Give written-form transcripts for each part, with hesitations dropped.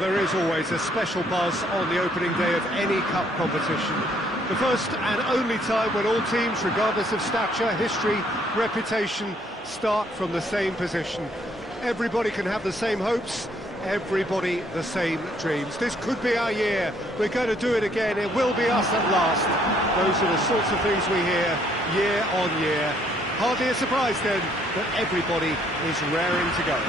there is always a special buzz on the opening day of any cup competition. The first and only time when all teams, regardless of stature, history, reputation, start from the same position. Everybody can have the same hopes, everybody the same dreams. This could be our year. We're going to do it again. It will be us at last. Those are the sorts of things we hear year on year. Hardly a surprise then that everybody is raring to go.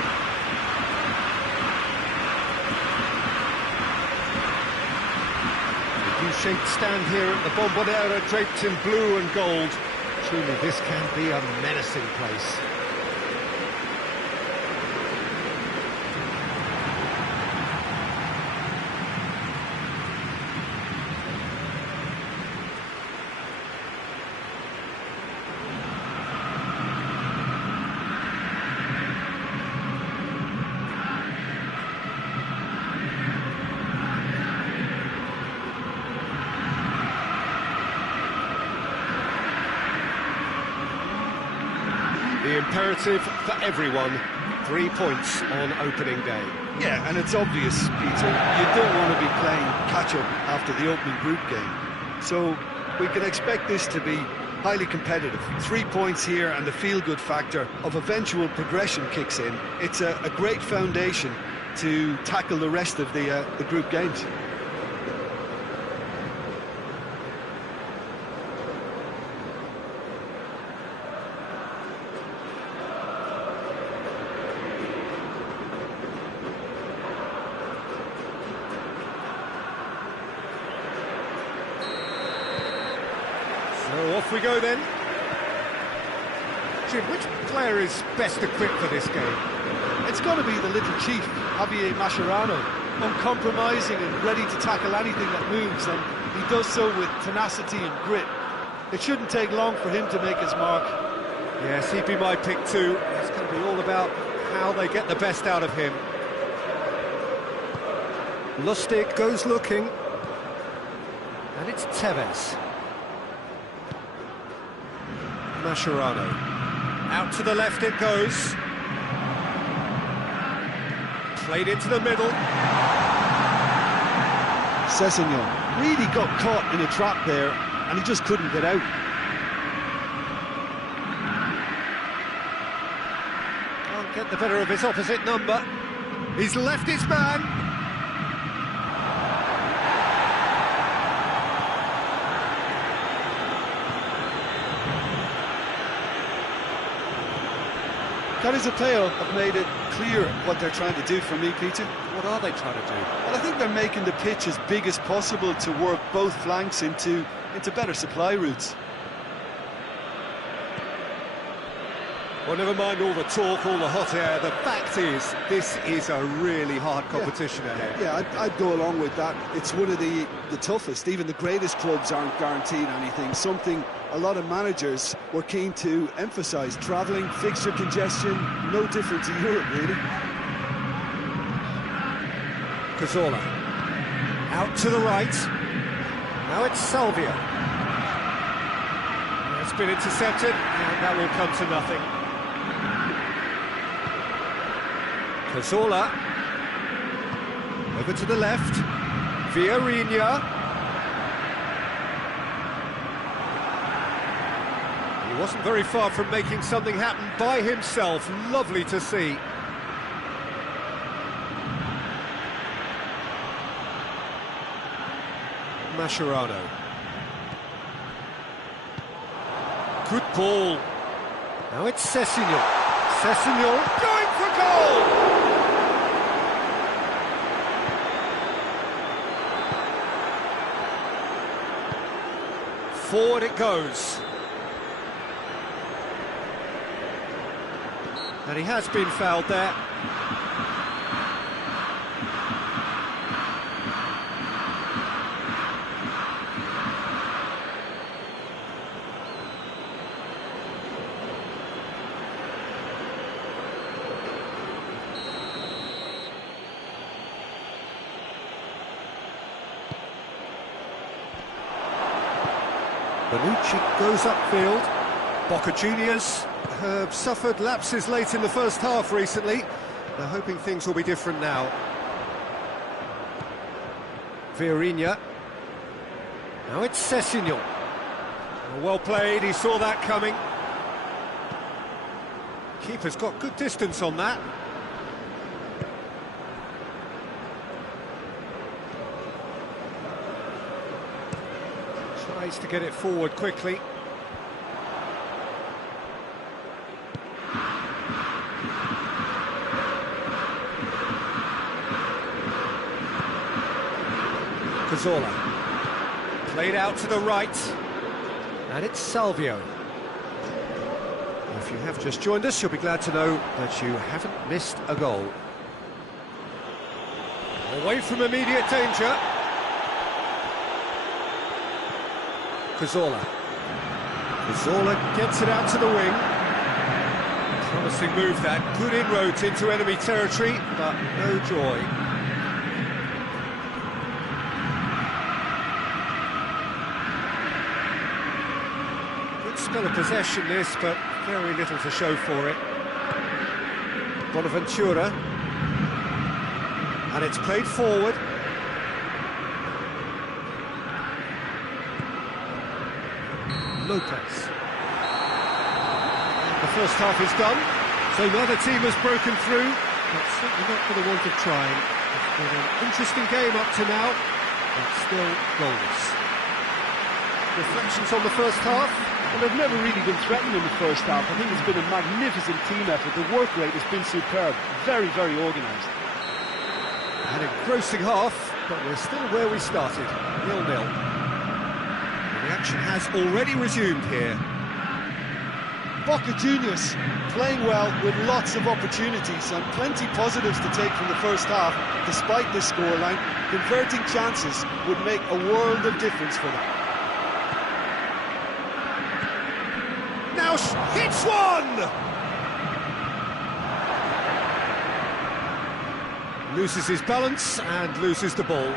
The U-shaped stand here at the Bombonera, draped in blue and gold. Truly, this can be a menacing place. The imperative for everyone, 3 points on opening day. Yeah, and it's obvious, Peter, you don't want to be playing catch-up after the opening group game. So we can expect this to be highly competitive. 3 points here and the feel-good factor of eventual progression kicks in. It's a great foundation to tackle the rest of the group games. So off we go then. Jim, which player is best equipped for this game? It's got to be the little chief, Javier Mascherano. Uncompromising and ready to tackle anything that moves, and he does so with tenacity and grit. It shouldn't take long for him to make his mark. Yes, he'd be my pick too. It's going to be all about how they get the best out of him. Lustig goes looking. And it's Tevez. Mascherano. Out to the left it goes. Played into the middle. Sessegnon really got caught in a trap there, and he just couldn't get out. Can't get the better of his opposite number. He's left his man. Carizapeo have made it clear what they're trying to do for me, Peter. What are they trying to do? Well, I think they're making the pitch as big as possible to work both flanks into better supply routes. Well, never mind all the talk, all the hot air. The fact is, this is a really hard competition ahead. Yeah, I'd go along with that. It's one of the toughest. Even the greatest clubs aren't guaranteed anything. Something a lot of managers were keen to emphasise. Travelling, fixture congestion, no different to Europe, really. Cazorla. Out to the right. Now it's Salvia. It's been intercepted, and that will come to nothing. Cazorla. Over to the left. Vieirinha. He wasn't very far from making something happen by himself. Lovely to see. Mascherano. Good ball. Now it's Sessegnon. Sessegnon going for goal! Forward it goes. And he has been fouled there. Bonucci goes upfield. Boca Juniors have suffered lapses late in the first half recently. They're hoping things will be different now. Vieirinha. Now it's Sessegnon. Well played, he saw that coming. Keeper's got good distance on that. Tries to get it forward quickly. Cazorla. Played out to the right. And it's Salvio. If you have just joined us, you'll be glad to know that you haven't missed a goal. Away from immediate danger. Cazorla. Cazorla gets it out to the wing. Promising move that. Good inroads into enemy territory, but no joy. Spell of possession this, but very little to show for it. Bonaventura. And it's played forward. Lopez. And the first half is done, so neither team has broken through, but certainly not for the want of trying. It's been an interesting game up to now, but still goalless. Reflections on the first half? Well, they've never really been threatened in the first half. I think it's been a magnificent team effort. The work rate has been superb. Very, very organised. An engrossing half, but we're still where we started, 0-0. The action has already resumed here. Boca Juniors playing well with lots of opportunities and plenty positives to take from the first half, despite this scoreline. Converting chances would make a world of difference for them. Now hits one! Loses his balance and loses the ball.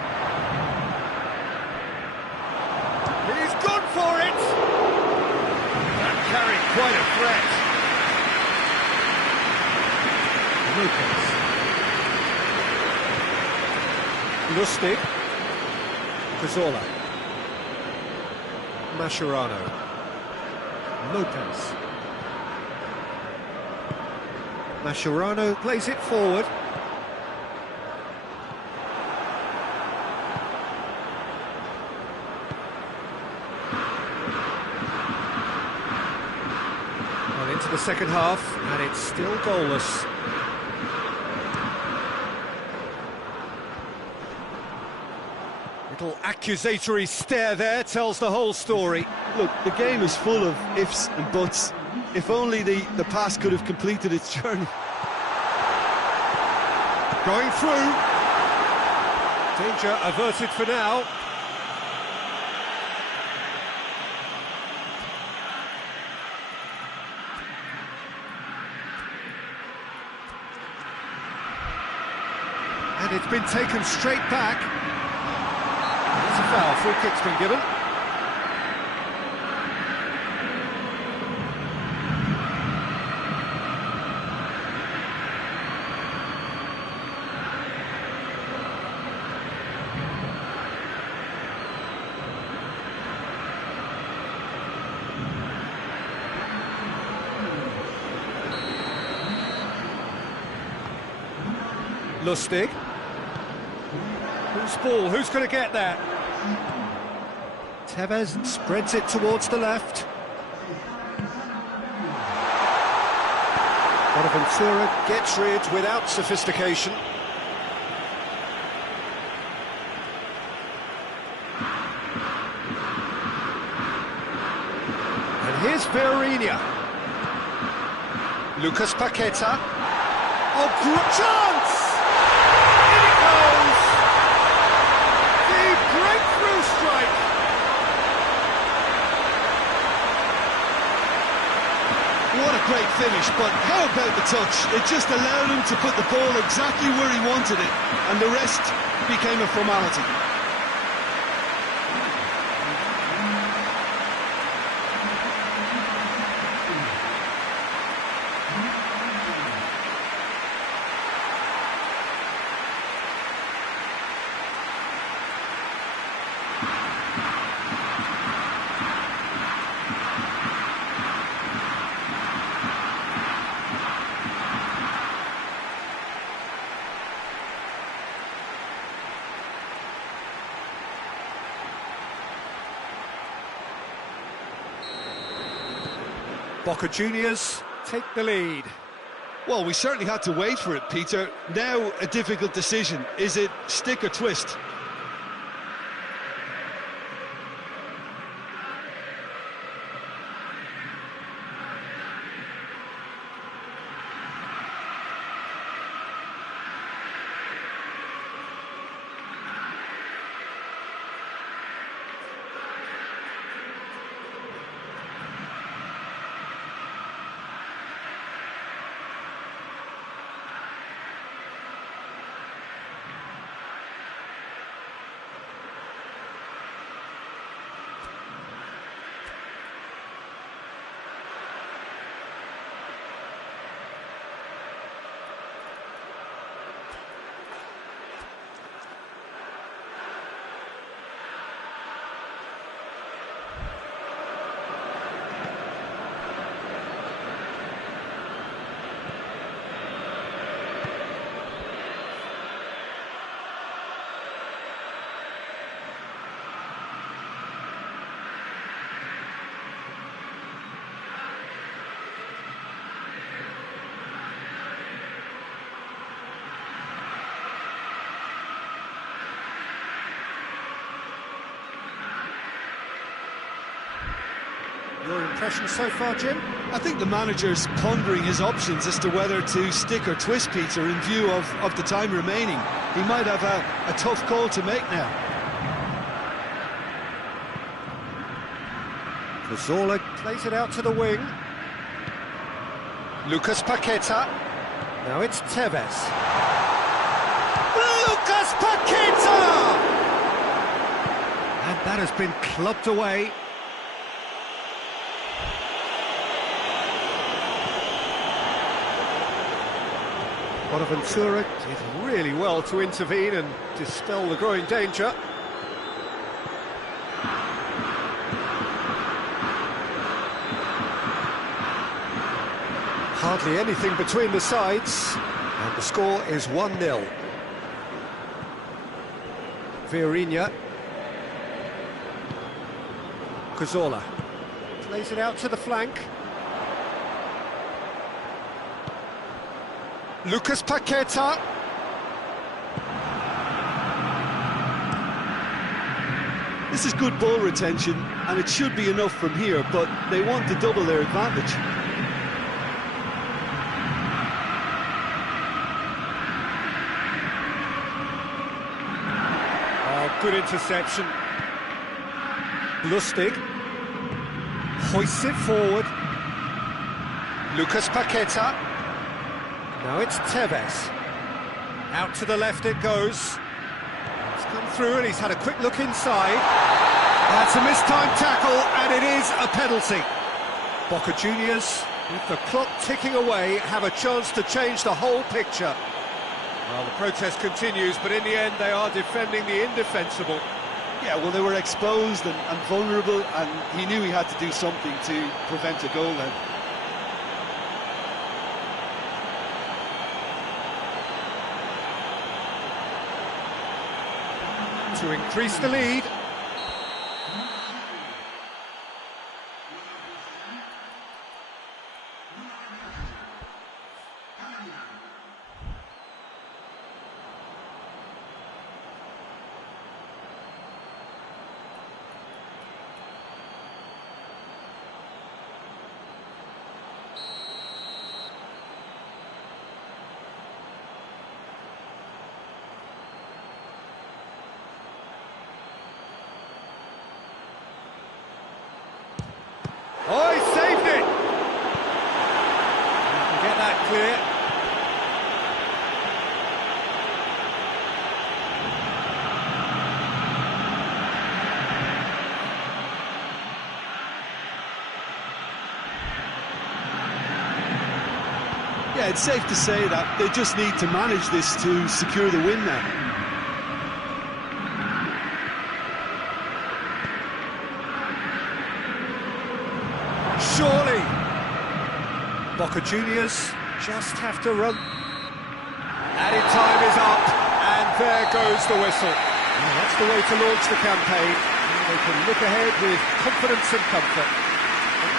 He's gone for it! That carried quite a threat. Lucas. Lustig. Cazorla. Mascherano. Lopez. Mascherano plays it forward. Well, into the second half, and it's still goalless. Little accusatory stare there tells the whole story. Look, the game is full of ifs and buts. If only the pass could have completed its journey. Going through. Danger averted for now. And it's been taken straight back. It's a foul. Free kick's been given. Lustig. Who's ball? Who's going to get that? Tevez spreads it towards the left. Bonaventura gets rid without sophistication. And here's Vieirinha. Lucas Paqueta. Oh, great chance! In it goes! The breakthrough strike! What a great finish, but how about the touch? It just allowed him to put the ball exactly where he wanted it, and the rest became a formality. Boca Juniors take the lead. Well, we certainly had to wait for it, Peter. Now a difficult decision. Is it stick or twist? Your impression so far, Jim? I think the manager's pondering his options as to whether to stick or twist, Peter, in view of the time remaining. He might have a tough call to make now. Cazorla plays it out to the wing. Lucas Paqueta. Now it's Tevez. Lucas Paqueta! And that has been clubbed away. Bonaventura did really well to intervene and dispel the growing danger. Hardly anything between the sides, and the score is 1-0. Vieirinha. Cazorla plays it out to the flank. Lucas Paqueta. This is good ball retention, and it should be enough from here, but they want to double their advantage. Oh, good interception. Lustig hoists it forward. Lucas Paqueta. Now it's Tevez. Out to the left it goes. He's come through and he's had a quick look inside. That's a mistimed tackle and it is a penalty. Boca Juniors, with the clock ticking away, have a chance to change the whole picture. Well, the protest continues, but in the end they are defending the indefensible. Yeah, well, they were exposed and vulnerable, and he knew he had to do something to prevent a goal then. To increase the lead. Oh, he saved it! You can get that clear. Yeah, it's safe to say that they just need to manage this to secure the win now. Surely, Boca Juniors just have to run. Added time is up, and there goes the whistle. Well, that's the way to launch the campaign. They can look ahead with confidence and comfort.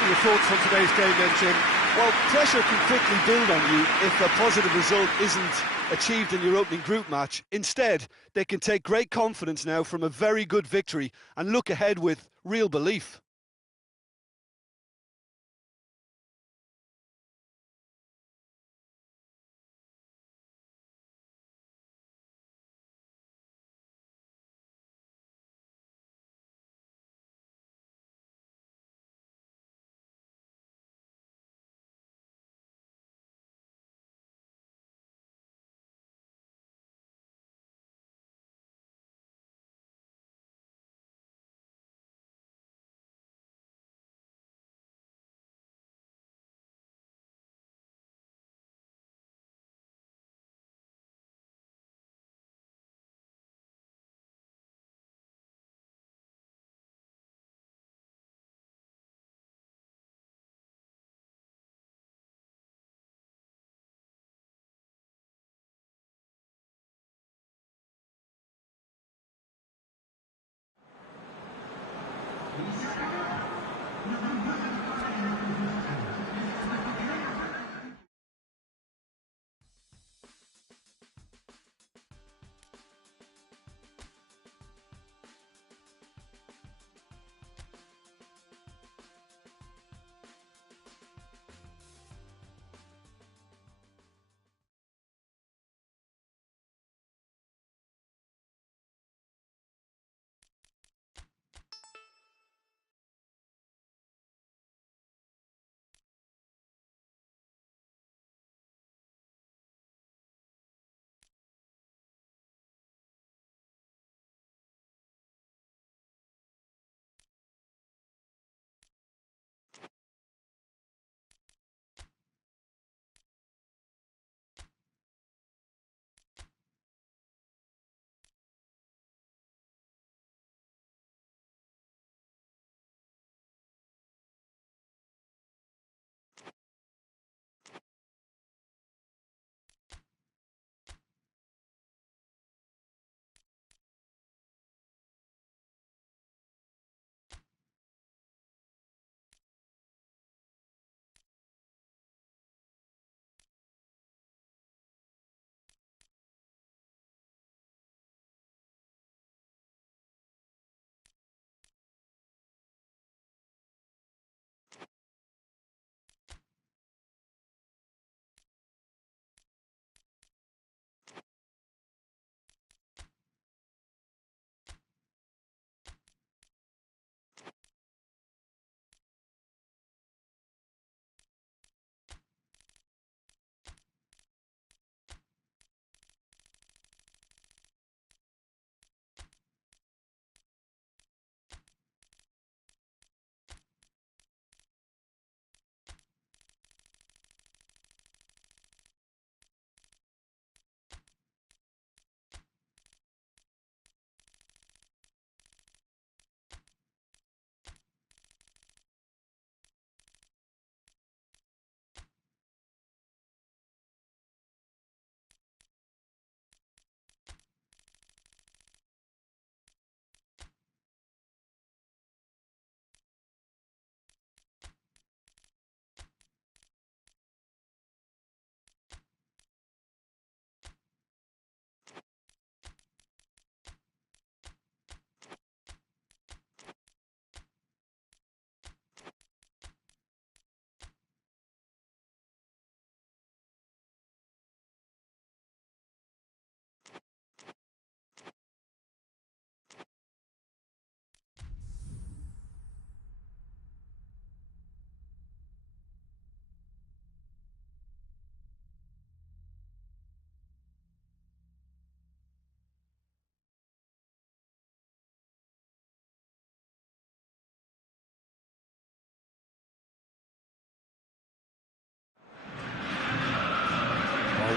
are your thoughts on today's game then, Jim? Well, pressure can quickly build on you if a positive result isn't achieved in your opening group match. Instead, they can take great confidence now from a very good victory and look ahead with real belief.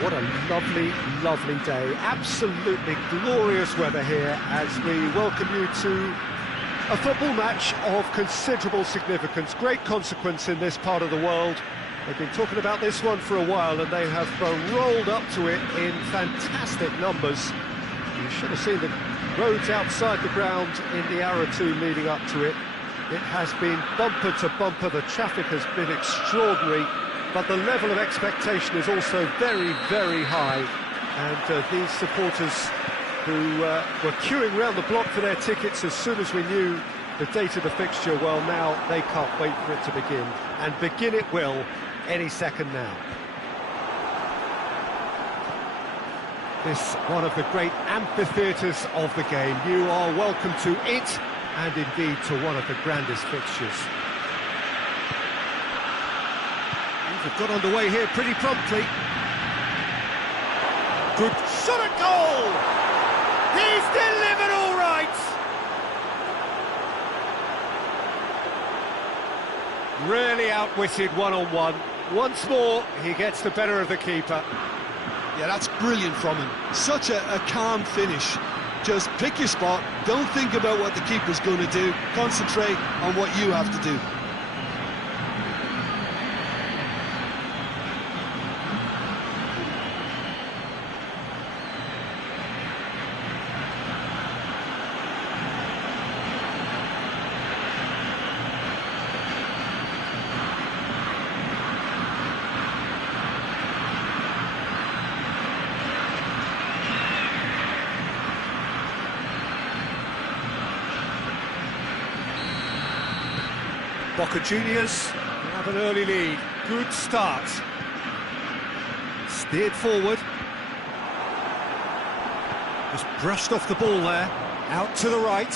What a lovely, lovely day. Absolutely glorious weather here as we welcome you to a football match of considerable significance, great consequence in this part of the world. They've been talking about this one for a while and they have rolled up to it in fantastic numbers. You should have seen the roads outside the ground in the hour or two leading up to it. It has been bumper to bumper, the traffic has been extraordinary, but the level of expectation is also very, very high. And these supporters who were queuing round the block for their tickets as soon as we knew the date of the fixture, well, now they can't wait for it to begin. And begin it will any second now. This one of the great amphitheatres of the game. You are welcome to it, and indeed to one of the grandest fixtures. Things have got underway here pretty promptly. Good shot at goal! He's delivered all right! Really outwitted one-on-one. Once more, he gets the better of the keeper. Yeah, that's brilliant from him. Such a calm finish. Just pick your spot, don't think about what the keeper's going to do, concentrate on what you have to do. Boca Juniors have an early lead. Good start. Steered forward. Just brushed off the ball there. Out to the right.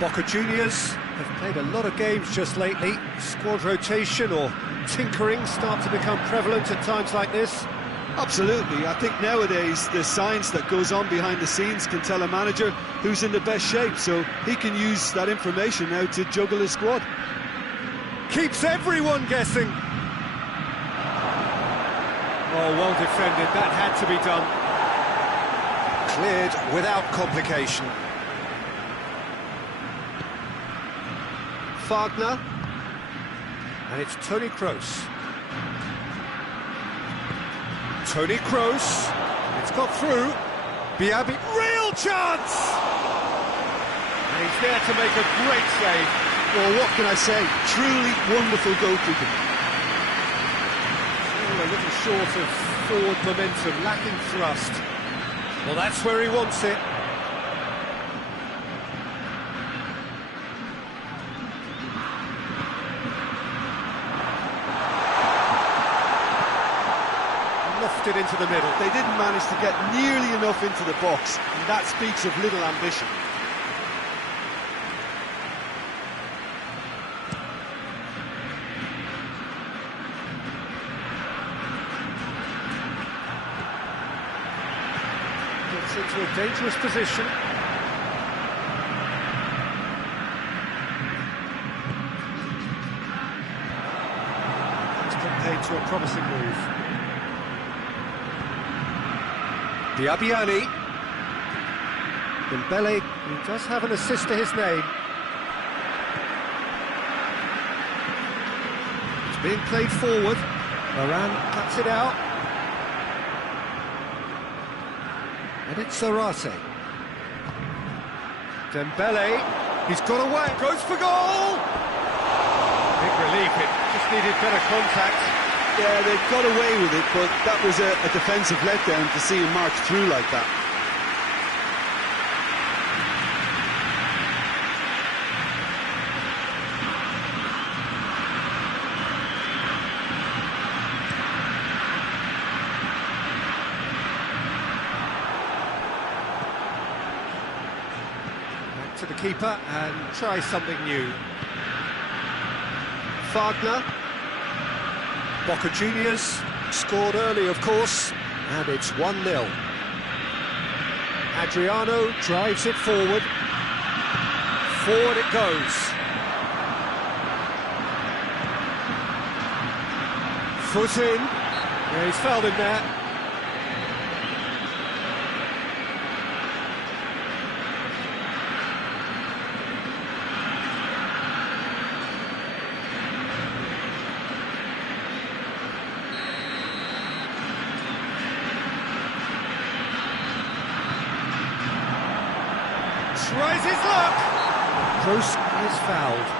Boca Juniors have played a lot of games just lately. Squad rotation or tinkering start to become prevalent at times like this. Absolutely. I think nowadays the science that goes on behind the scenes can tell a manager who's in the best shape, so he can use that information now to juggle his squad. Keeps everyone guessing. Oh, well defended. That had to be done. Cleared without complication. Wagner. And it's Toni Kroos. Toni Kroos, it's got through. Biabi, real chance! And he's there to make a great save. Well, what can I say? Truly wonderful goalkeeping. Oh, a little short of forward momentum, lacking thrust. Well, that's where he wants it. Lofted into the middle. They didn't manage to get nearly enough into the box, and that speaks of little ambition. Gets into a dangerous position. It's put paid to a promising move. Diabiani. Dembele, who does have an assist to his name. It's being played forward. Varane cuts it out. And it's Zarate. Dembele, he's got away, goes for goal! Big relief, it just needed better contact. Yeah, they got away with it, but that was a defensive letdown to see him march through like that. Back to the keeper and try something new. Wagner. Boca Juniors scored early, of course, and it's 1-0. Adriano drives it forward. Forward it goes. Foot in. Yeah, he's fouled him there. Kroos is fouled.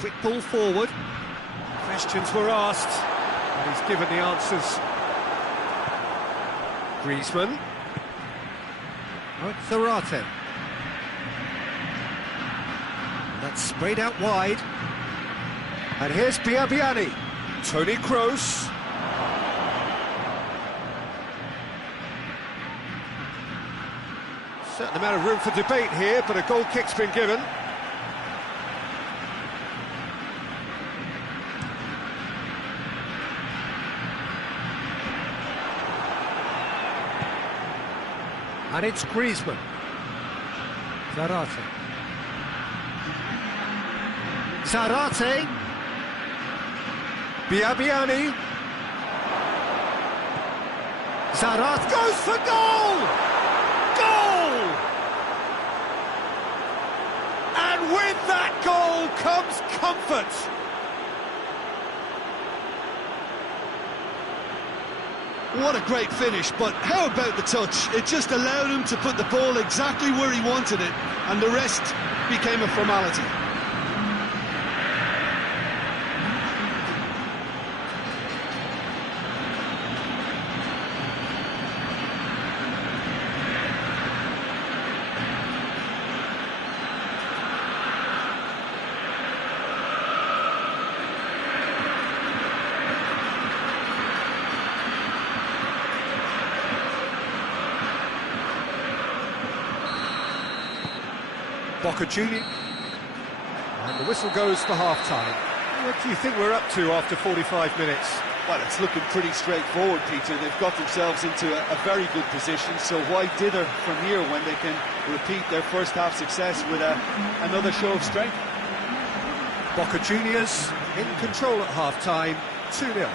Quick ball forward. Questions were asked, and he's given the answers. Griezmann. Oh, Zarate. That's sprayed out wide. And here's Biabiani. Toni Kroos. Certain amount of room for debate here, but a goal kick's been given. And it's Griezmann. Zarate. Zarate. Biabiani. Zarate goes for goal! Goal! And with that goal comes comfort. What a great finish, but how about the touch? It just allowed him to put the ball exactly where he wanted it, and the rest became a formality. Boca Juniors. And the whistle goes for half-time. What do you think we're up to after 45 minutes? Well, it's looking pretty straightforward, Peter. They've got themselves into a very good position, so why dither from here when they can repeat their first half success with another show of strength? Boca Juniors in control at half-time, 2-0.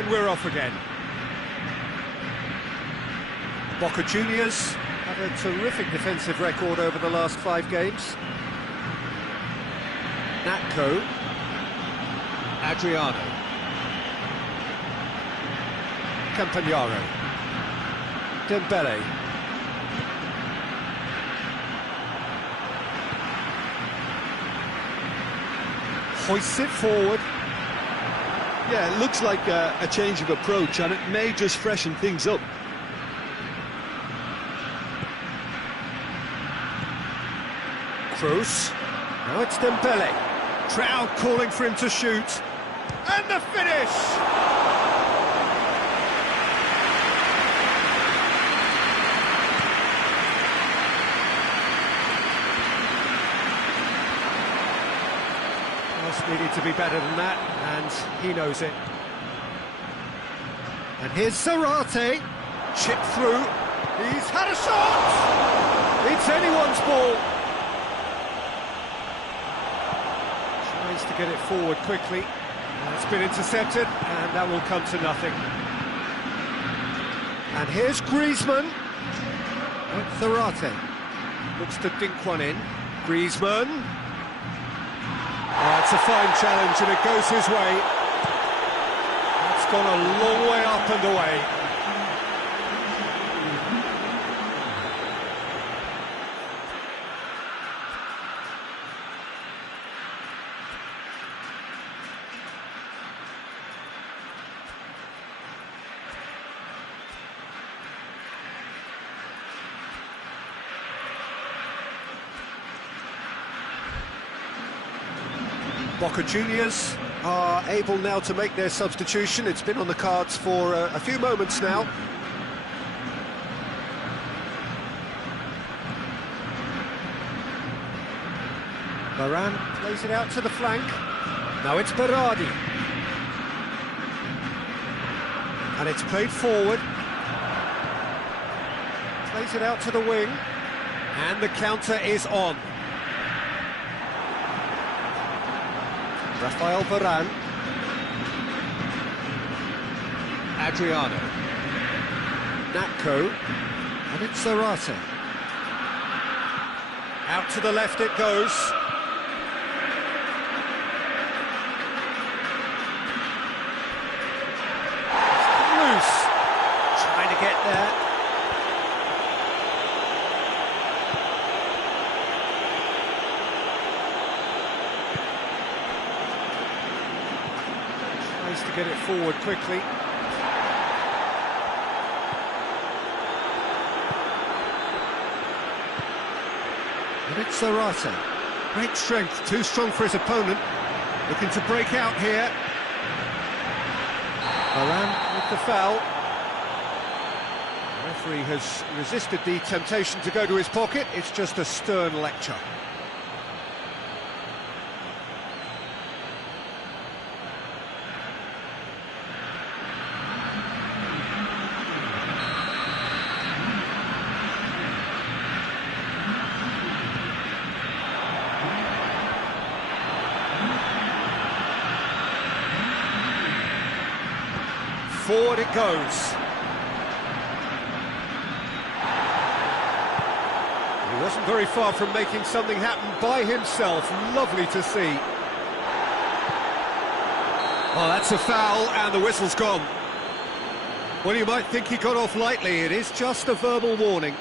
And we're off again. Boca Juniors have a terrific defensive record over the last 5 games. Natco. Adriano. Campagnaro. Dembele. Hoists it forward. Yeah, it looks like a change of approach, and it may just freshen things up. Cruz. Now it's Dembele. Crowd calling for him to shoot. And the finish! Just needed to be better than that, and he knows it. And here's Zarate. Chip through. He's had a shot! It's anyone's ball. Tries to get it forward quickly. It's been intercepted, and that will come to nothing. And here's Griezmann. Zarate looks to dink one in. Griezmann. It's a fine challenge, and it goes his way. It's gone a long way up and away. Boca Juniors are able now to make their substitution. It's been on the cards for a few moments now. Varane plays it out to the flank. Now it's Berardi. And it's played forward. Plays it out to the wing. And the counter is on. Rafael Varane. Adriano. Natco. And it's Zarate. Out to the left it goes. Loose. Trying to get there. To get it forward quickly. And it's Zarate. Great strength, too strong for his opponent. Looking to break out here. Varane with the foul. The referee has resisted the temptation to go to his pocket. It's just a stern lecture. Forward it goes. He wasn't very far from making something happen by himself. Lovely to see. Oh, that's a foul, and the whistle's gone. Well, you might think he got off lightly. It is just a verbal warning.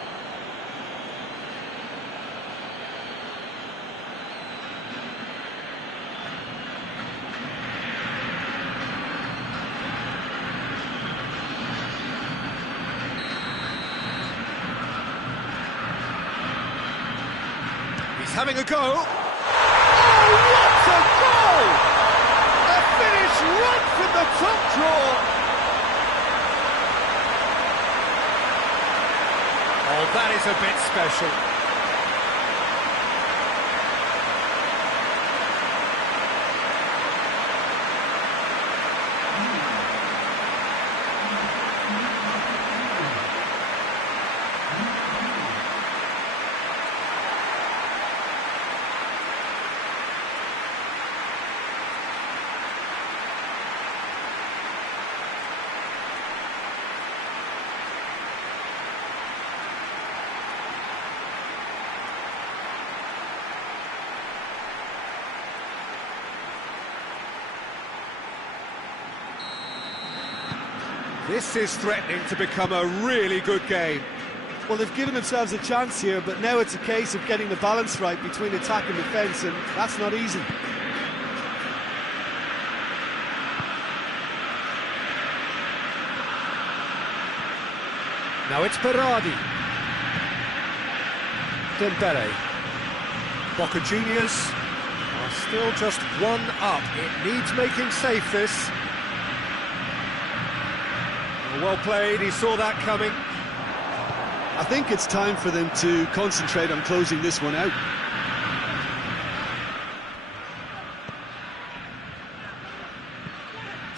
Having a go. Oh, what a goal! A finish right from the top draw. Oh, that is a bit special. This is threatening to become a really good game. Well, they've given themselves a chance here, but now it's a case of getting the balance right between attack and defence, and that's not easy. Now it's Berardi. Dembele. Boca Juniors are still just 1 up. It needs making safe, this. Well played, he saw that coming. I think it's time for them to concentrate on closing this one out.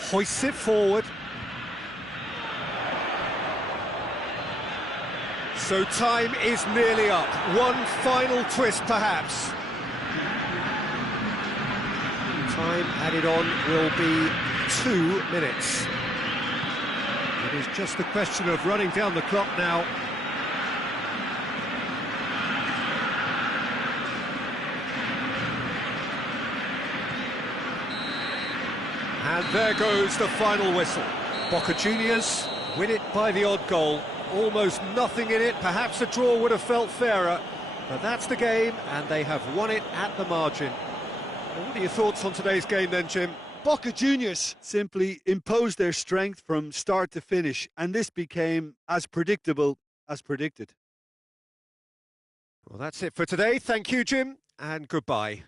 Hoists it forward. So time is nearly up. One final twist, perhaps. Time added on will be 2 minutes. It is just a question of running down the clock now. And there goes the final whistle. Boca Juniors win it by the odd goal. Almost nothing in it. Perhaps a draw would have felt fairer. But that's the game, and they have won it at the margin. Well, what are your thoughts on today's game then, Jim? Boca Juniors simply imposed their strength from start to finish, and this became as predictable as predicted. Well, that's it for today. Thank you, Jim, and goodbye.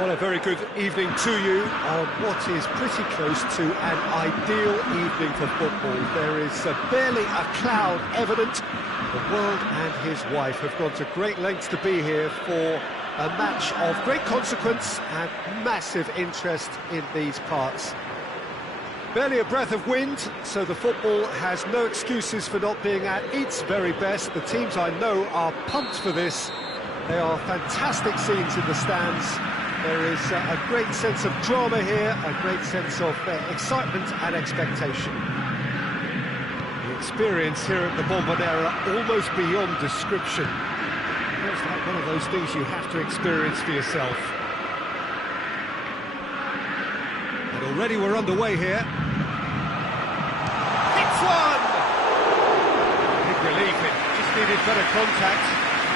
Well, a very good evening to you on what is pretty close to an ideal evening for football. There is barely a cloud evident. The world and his wife have gone to great lengths to be here for a match of great consequence and massive interest in these parts. Barely a breath of wind, so the football has no excuses for not being at its very best. The teams I know are pumped for this. They are fantastic scenes in the stands. There is a great sense of drama here, a great sense of excitement and expectation. The experience here at the Bombonera almost beyond description. It's like one of those things you have to experience for yourself. And already we're underway here. Hits one! Big relief, it just needed better contact.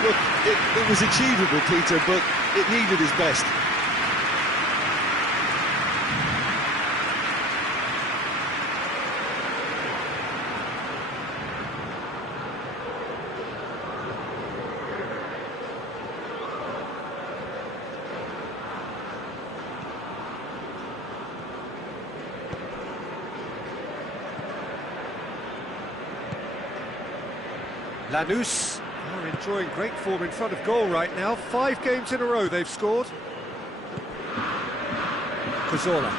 Look, it was achievable, Peter, but it needed his best. Lanús are enjoying great form in front of goal right now. 5 games in a row they've scored. Cazorla.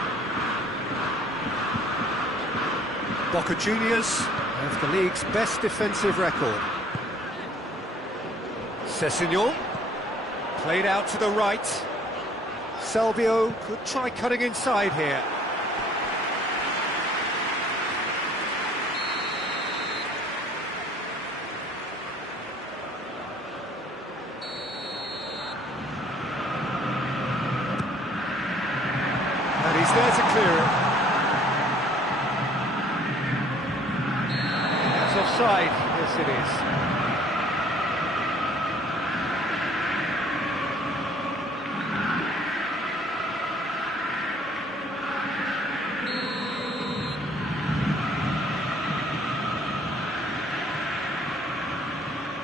Boca Juniors have the league's best defensive record. Cessignon, played out to the right. Salvio could try cutting inside here. And he's there to clear it. That's offside. Yes, it is.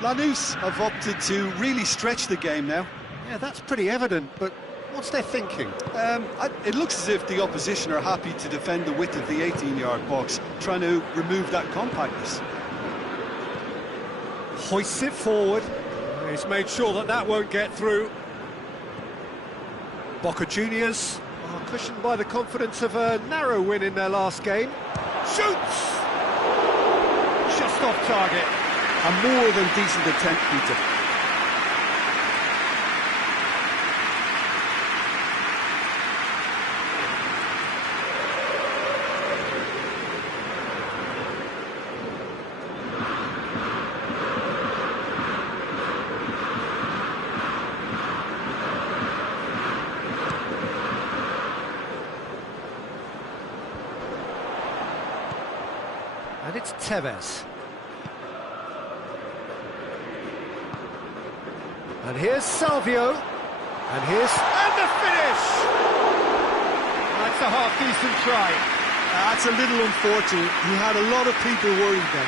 Lanús have opted to really stretch the game now. Yeah, that's pretty evident, but what's their thinking? It looks as if the opposition are happy to defend the width of the 18-yard box, trying to remove that compactness. Hoists it forward. He's made sure that that won't get through. Boca Juniors are cushioned by the confidence of a narrow win in their last game. Shoots! Just off target. A more than decent attempt, Peter. And it's Tevez. And here's Salvio. And the finish! That's a half-decent try. That's a little unfortunate. He had a lot of people worried then.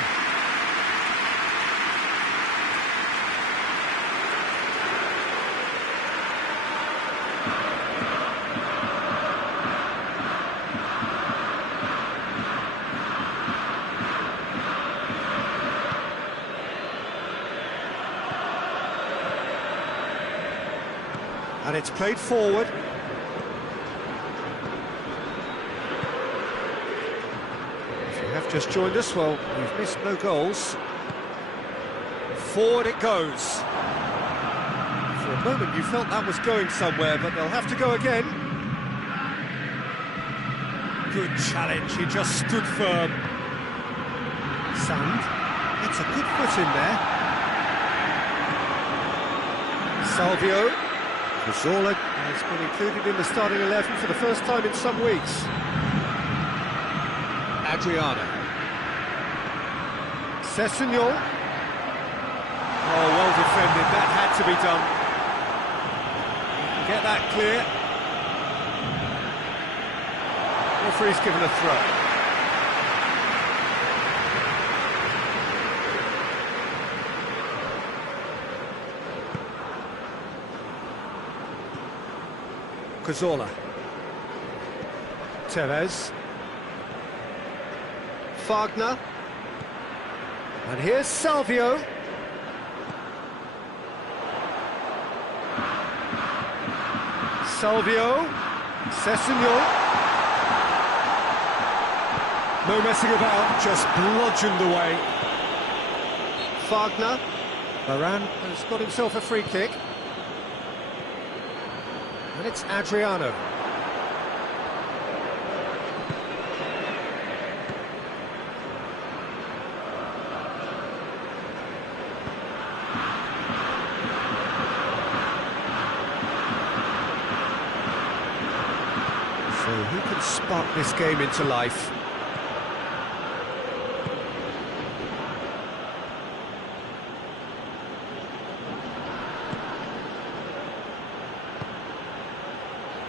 And it's played forward. If you have just joined us, well, you've missed no goals. Forward it goes. For a moment you felt that was going somewhere, but they'll have to go again. Good challenge, he just stood firm. Sand gets a good foot in there. Salvio. Cazorla has been included in the starting 11 for the first time in some weeks. Adriano. Cessignon. Oh, well defended, that had to be done. Get that clear. Referee's given a throw. Cazorla. Tevez. Wagner. And here's Salvio. Salvio. Sessegnon. No messing about, just bludgeoned away. Wagner. Varane has got himself a free kick. And it's Adriano. So who can spark this game into life?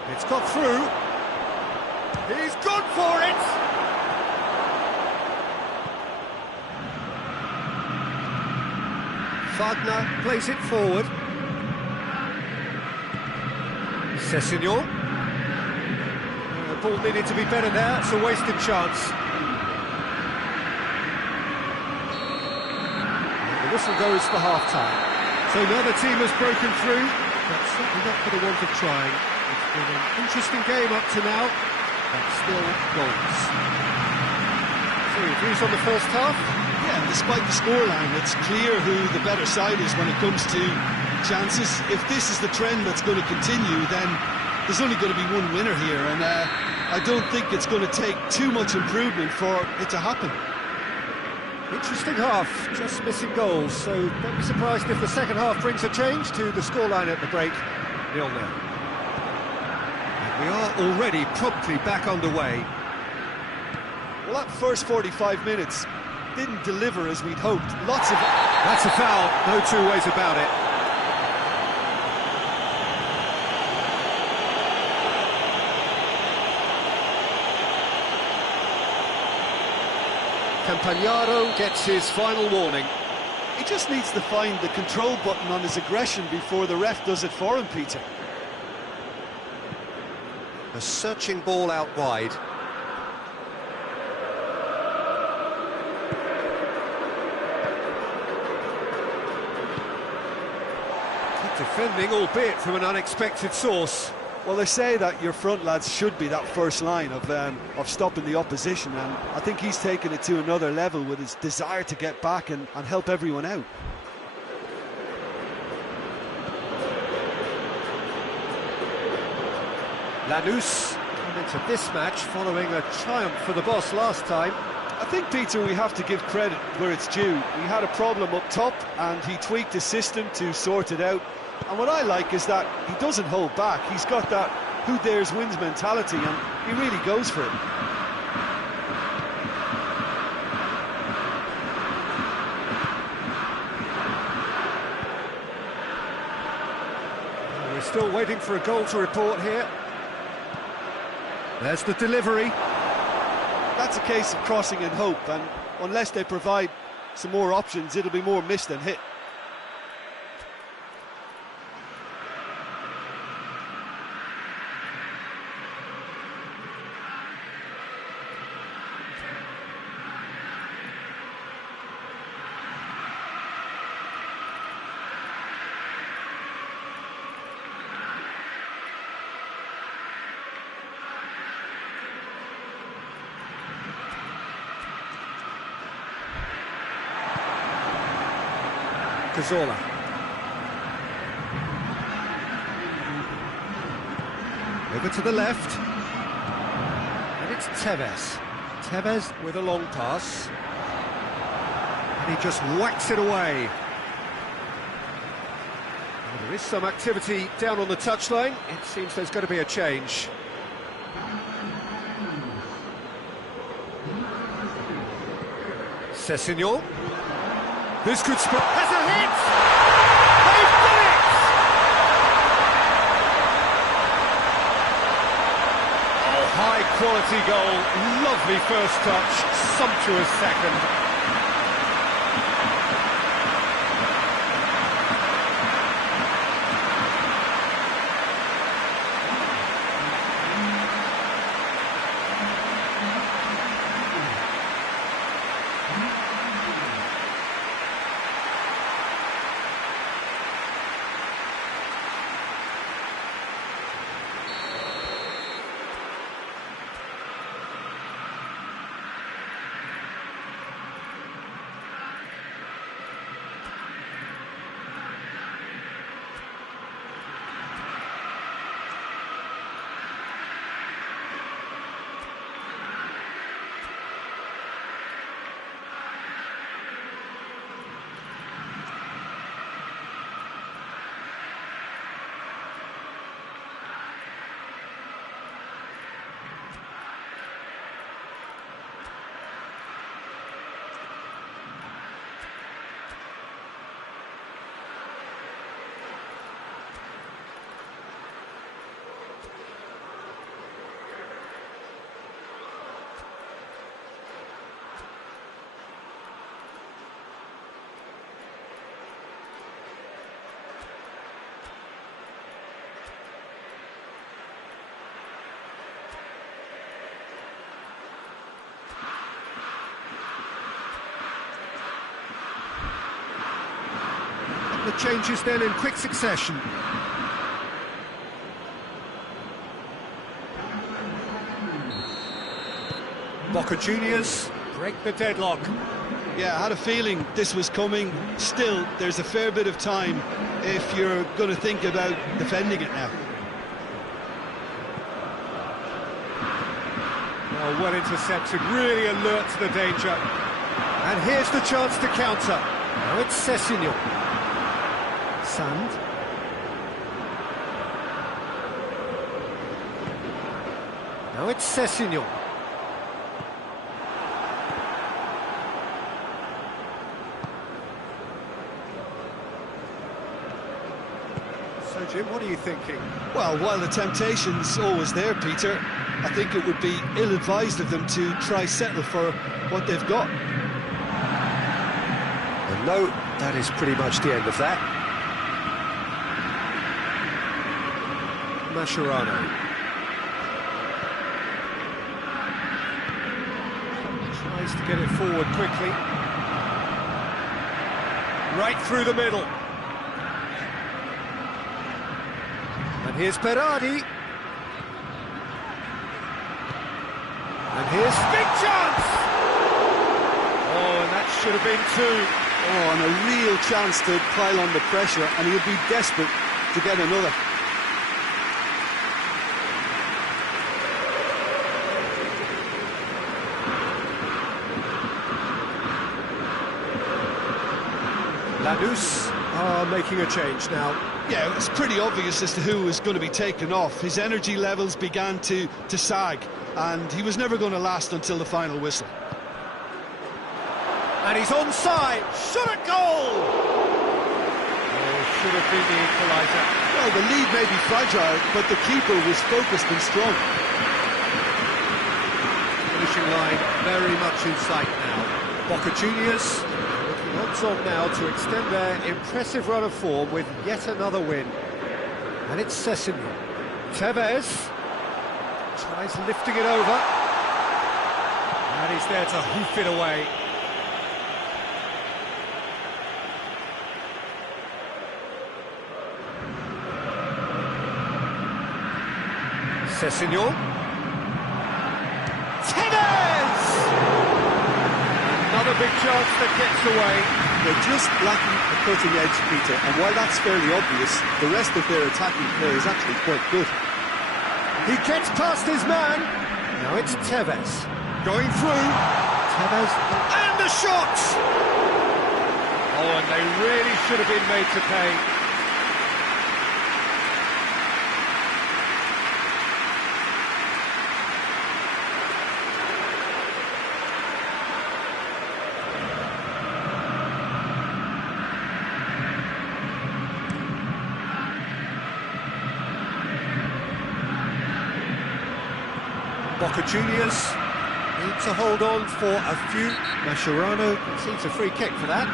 It's got through. He's gone for it! Wagner plays it forward. Sessegnon. The ball needed to be better there, it's a wasted chance. And the whistle goes for half-time. So now the team has broken through, but certainly not for the want of trying. It's been an interesting game up to now, but still goals. So, views on the first half? Yeah, despite the scoreline, it's clear who the better side is when it comes to chances. If this is the trend that's going to continue, then there's only going to be one winner here, and I don't think it's going to take too much improvement for it to happen. Interesting half, just missing goals, so don't be surprised if the second half brings a change to the scoreline at the break. 0-0. We are already promptly back underway. Well, that first 45 minutes didn't deliver as we'd hoped. Lots of... That's a foul, no two ways about it. Campagnaro gets his final warning. He just needs to find the control button on his aggression before the ref does it for him, Peter. A searching ball out wide. Good defending, albeit from an unexpected source. Well, they say that your front lads should be that first line of stopping the opposition, and I think he's taken it to another level with his desire to get back and help everyone out. Lanús come into this match following a triumph for the boss last time. I think, Peter, we have to give credit where it's due. We had a problem up top and he tweaked his system to sort it out. And what I like is that he doesn't hold back. He's got that who dares wins mentality, and he really goes for it. We're still waiting for a goal to report here. There's the delivery. That's a case of crossing in hope, and unless they provide some more options, it'll be more missed than hit. Cazorla. Over to the left. And it's Tevez. Tevez with a long pass. And he just whacks it away. Well, there is some activity down on the touchline. It seems there's going to be a change. Sessegnon. This could spot. Has a hit! They've done it! Oh, high quality goal. Lovely first touch. Sumptuous second. changes then in quick succession. Boca Juniors break the deadlock. Yeah, I had a feeling this was coming. Still, there's a fair bit of time if you're going to think about defending it now. Well intercepted, really alert to the danger. And here's the chance to counter. Now it's Sessignon. Sand. Now it's Sessignon. So, Jim, what are you thinking? Well, while the temptation's always there, Peter, I think it would be ill-advised of them to try settle for what they've got. And no, that is pretty much the end of that. Mascherano. Tries to get it forward quickly. Right through the middle. And here's Berardi. And here's big chance! Oh, and that should have been two. Oh, and a real chance to pile on the pressure, and he'll be desperate to get another. Lanús are making a change now. Yeah, it was pretty obvious as to who was going to be taken off. His energy levels began to sag, and he was never going to last until the final whistle. And he's onside. Shot at goal! Oh, should have been the equaliser. Well, the lead may be fragile, but the keeper was focused and strong. Finishing line very much in sight now. Boca Juniors looking odds on now to extend their impressive run of form with yet another win. And it's Sessignon. Tevez tries lifting it over. And he's there to hoof it away. Sessignon. Tevez! Another big chance that gets away. They're just lacking a cutting edge, Peter, and while that's fairly obvious, the rest of their attacking play is actually quite good. He gets past his man. Now it's Tevez. Going through. Tevez. And the shot! Oh, and they really should have been made to pay. Boca Juniors need to hold on for a few. Mascherano concedes a free kick for that.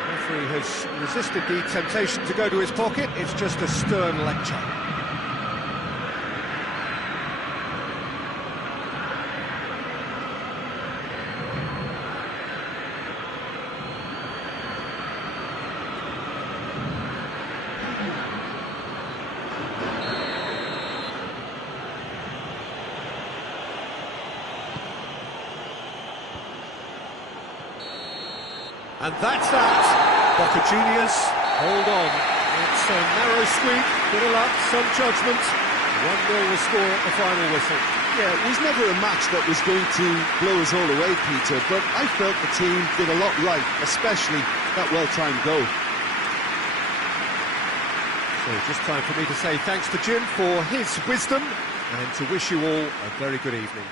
The referee has resisted the temptation to go to his pocket. It's just a stern lecture. And that's that. Boca Juniors, hold on. It's a narrow squeak, bit of luck, some judgment. 1-0 the score at the final whistle. Yeah, it was never a match that was going to blow us all away, Peter, but I felt the team did a lot right, especially that well-timed goal. So just time for me to say thanks to Jim for his wisdom and to wish you all a very good evening.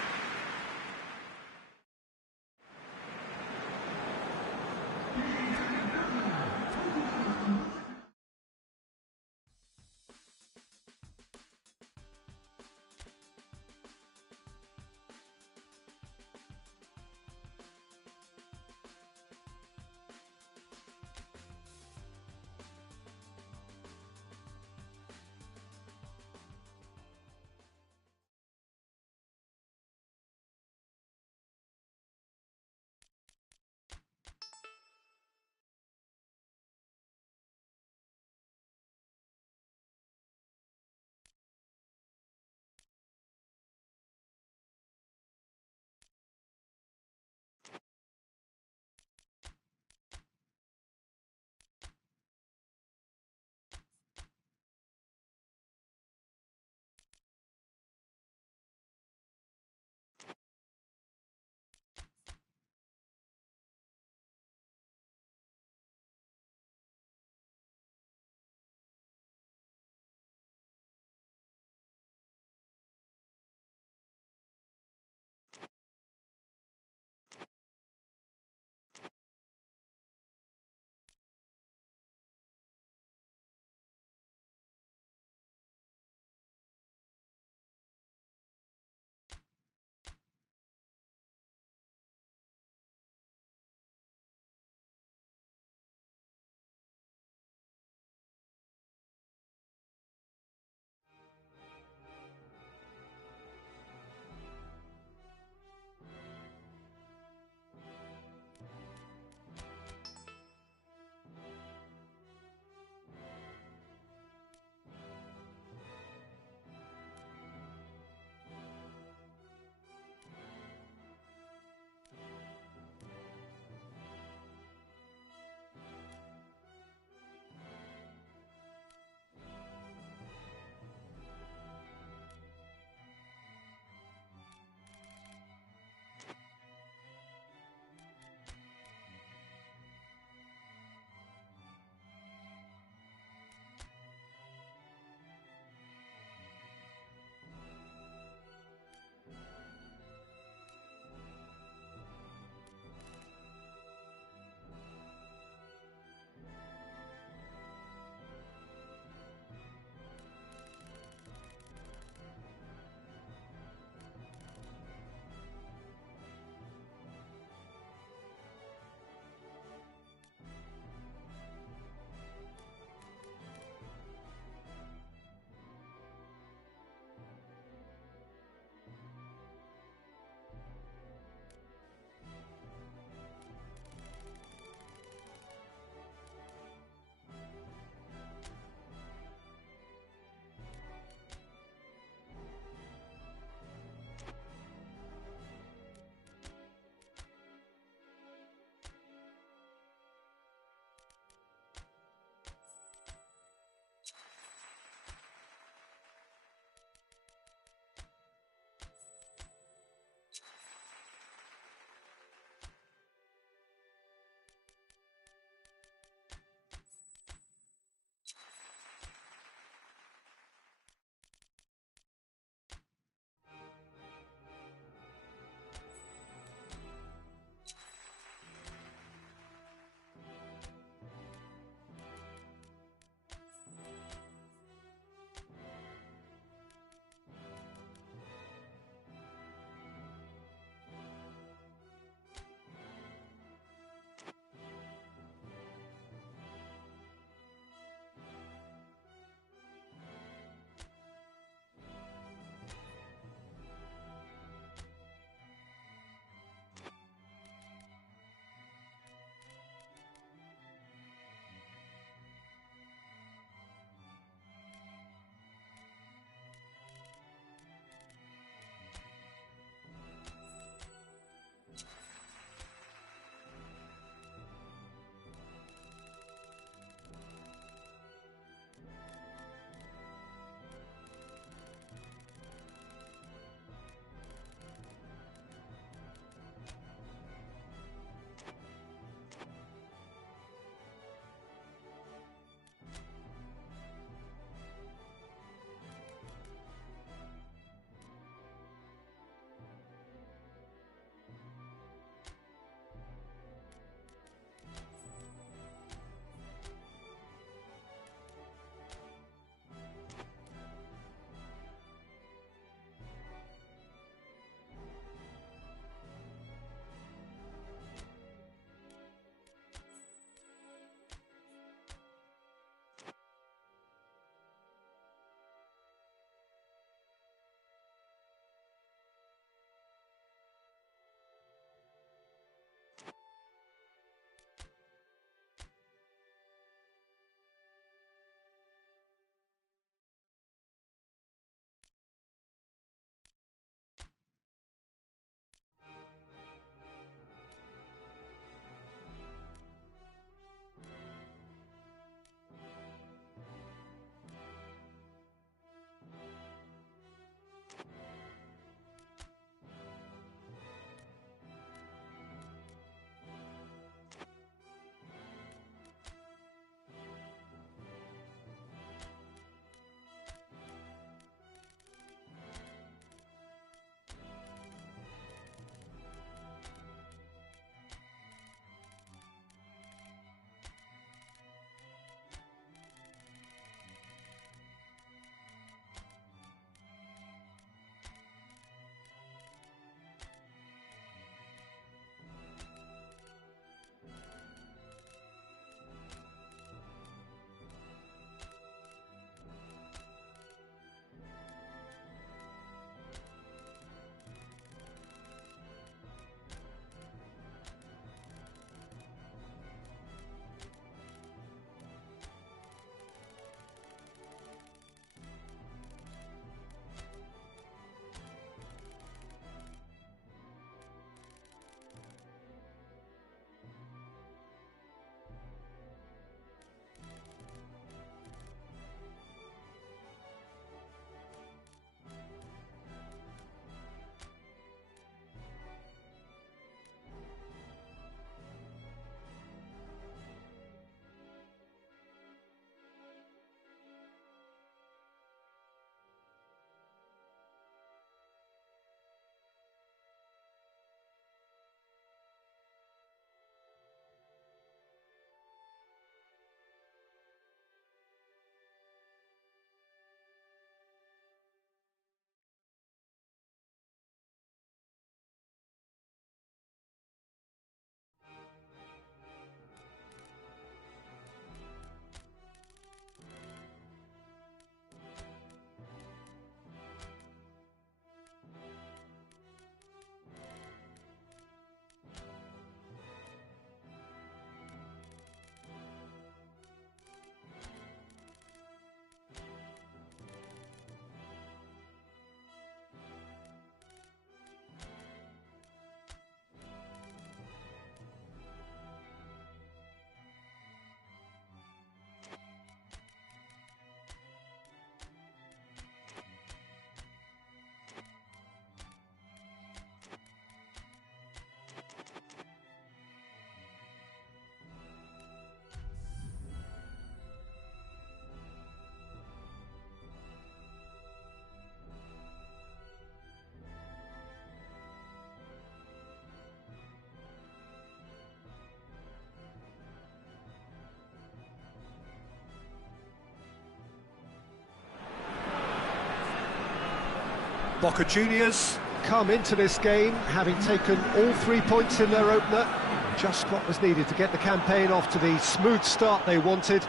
Boca Juniors come into this game having taken all 3 points in their opener. Just what was needed to get the campaign off to the smooth start they wanted.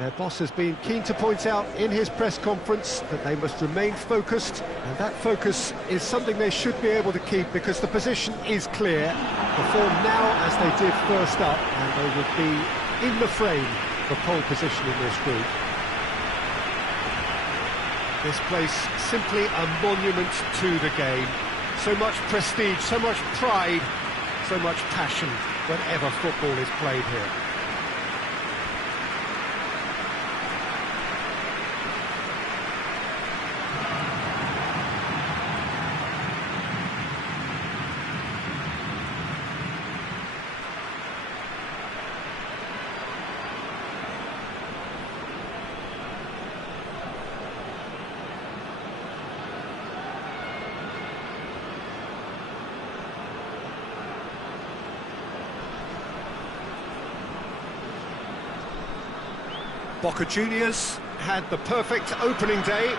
Their boss has been keen to point out in his press conference that they must remain focused, and that focus is something they should be able to keep because the position is clear. Perform now as they did first up, and they would be in the frame for pole position in this group. This place simply a monument to the game. So much prestige, so much pride, so much passion whenever football is played here. Boca Juniors had the perfect opening day.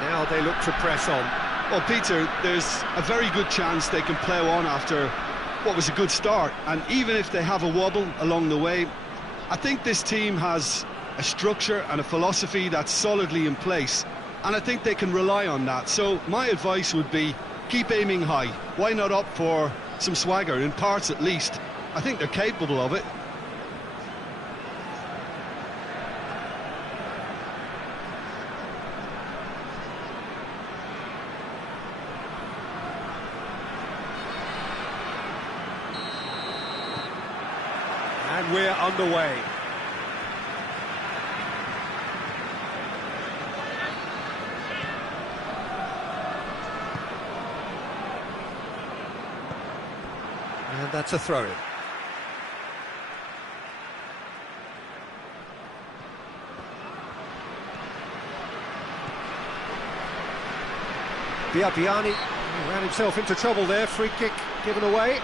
Now they look to press on. Well, Peter, there's a very good chance they can plough on after what was a good start. And even if they have a wobble along the way, I think this team has a structure and a philosophy that's solidly in place. And I think they can rely on that. So my advice would be, keep aiming high. Why not opt for some swagger, in parts at least? I think they're capable of it. And we're underway. And that's a throw-in. Biabiani ran himself into trouble there. Free kick given away.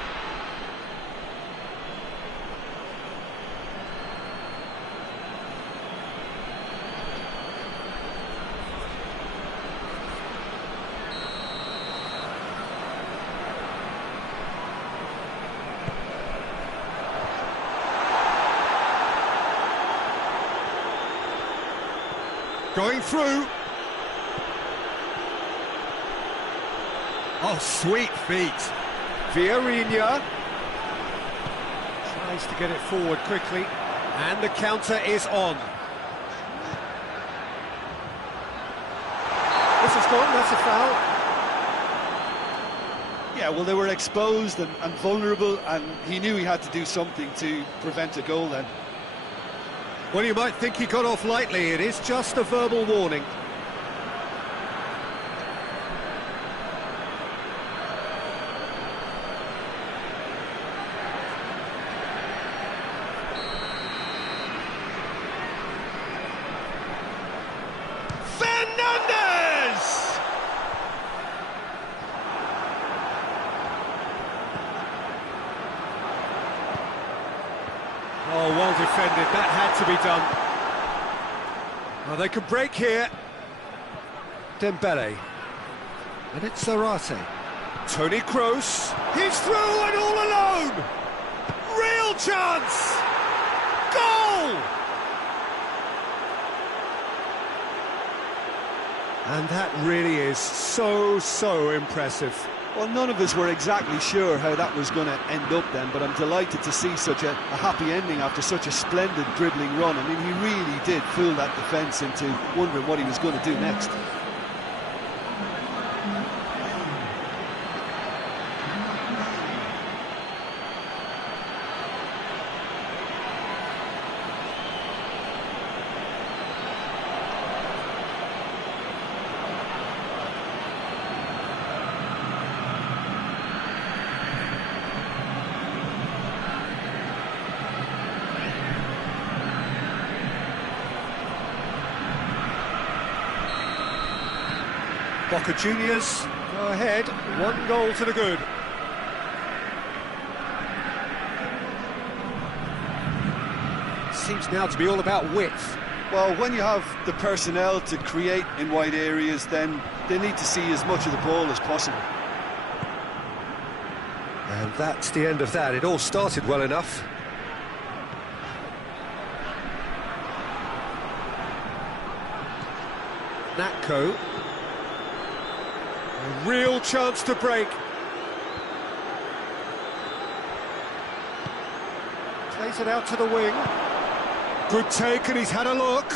Going through. Oh, sweet feet. Vieirinha tries to get it forward quickly, and the counter is on. This is gone, that's a foul. Yeah, well, they were exposed and vulnerable, and he knew he had to do something to prevent a goal then. Well, you might think he got off lightly. It is just a verbal warning. Fernandez! Oh, well defended. That had to be done. Well, they could break here. Dembele. And it's Zarate. Toni Kroos. He's through and all alone! Real chance! Goal! And that really is so impressive. Well, none of us were exactly sure how that was going to end up then, but I'm delighted to see such a happy ending after such a splendid dribbling run. I mean, he really did fool that defence into wondering what he was going to do next. Boca Juniors go ahead, 1 goal to the good. Seems now to be all about width. Well, when you have the personnel to create in wide areas, then they need to see as much of the ball as possible. And that's the end of that. It all started well enough. Natko. A real chance to break. Plays it out to the wing. Good take, and he's had a look.